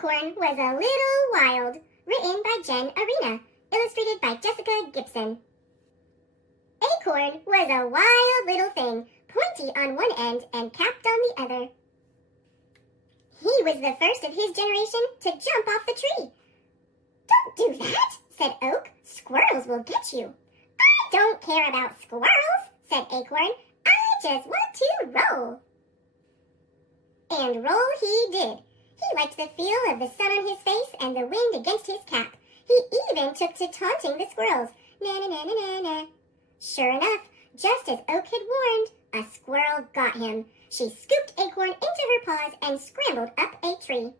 Acorn Was a Little Wild, written by Jen Arena, illustrated by Jessica Gibson. Acorn was a wild little thing, pointy on one end and capped on the other. He was the first of his generation to jump off the tree. "Don't do that," said Oak. "Squirrels will get you." "I don't care about squirrels," said Acorn. "I just want to roll." And roll he did. He liked the feel of the sun on his face and the wind against his cap. He even took to taunting the squirrels. Na-na-na-na-na-na. Sure enough, just as Oak had warned, a squirrel got him. She scooped Acorn into her paws and scrambled up a tree.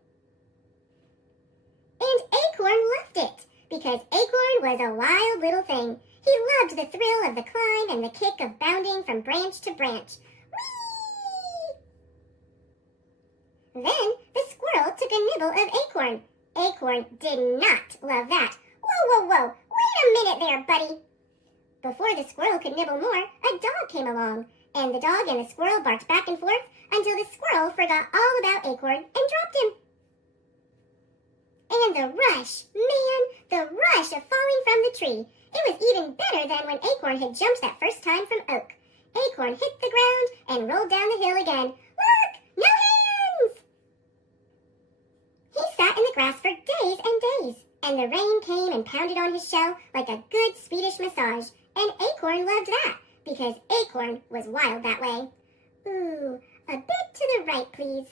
And Acorn loved it, because Acorn was a wild little thing. He loved the thrill of the climb and the kick of bounding from branch to branch. Whee! Then the squirrel took a nibble of Acorn. Acorn did not love that. Whoa, whoa, whoa! Wait a minute there, buddy! Before the squirrel could nibble more, a dog came along, and the dog and the squirrel barked back and forth until the squirrel forgot all about Acorn and dropped him. And the rush, man, the rush of falling from the tree. It was even better than when Acorn had jumped that first time from Oak. Acorn hit the ground and rolled down the hill again. Look! No hands! He sat in the grass for days and days, and the rain came and pounded on his shell like a good Swedish massage, and Acorn loved that, because Acorn was wild that way. Ooh, a bit to the right, please.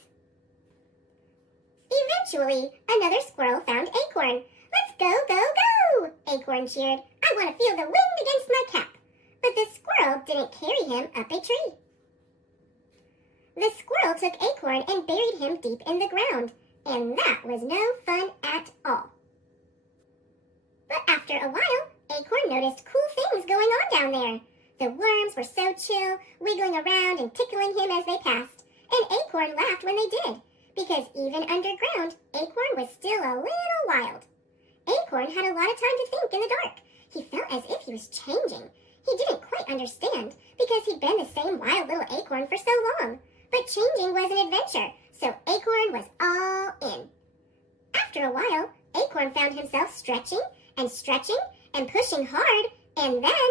Eventually, another squirrel found Acorn. "Let's go, go, go!" Acorn cheered. "I want to feel the wind against my cap." But the squirrel didn't carry him up a tree. The squirrel took Acorn and buried him deep in the ground, and that was no fun at all. But after a while, Acorn noticed cool things going on down there. The worms were so chill, wiggling around and tickling him as they passed, and Acorn laughed when they did, because even underground, Acorn was still a little wild. Acorn had a lot of time to think in the dark. He felt as if he was changing. He didn't quite understand, because he'd been the same wild little Acorn for so long. But changing was an adventure, so Acorn was all in. After a while, Acorn found himself stretching and pushing hard, and then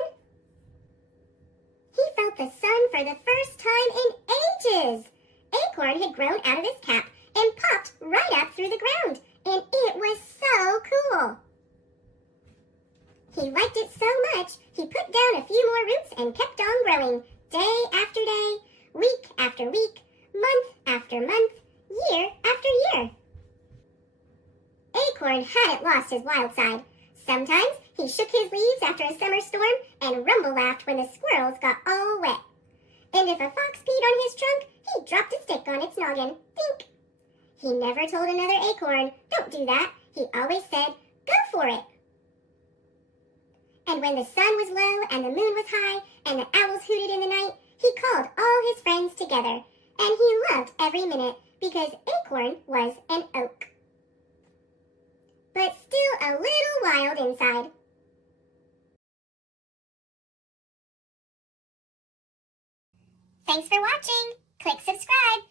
he felt the sun for the first time in ages. Acorn had grown out of his cap and popped right up through the ground, and it was so cool. He liked it so much, he put down a few more roots and kept on growing, day after day, week after week, month after month, year after year. Acorn hadn't lost his wild side. Sometimes he shook his leaves after a summer storm and rumble-laughed when the squirrels got all wet. And if a fox peed on his trunk, he dropped a stick on its noggin. Think! He never told another acorn, "Don't do that." He always said, "Go for it." And when the sun was low and the moon was high and the owls hooted in the night, he called all his friends together. And he loved every minute, because Acorn was an oak. But still a little wild inside. Thanks for watching. Click subscribe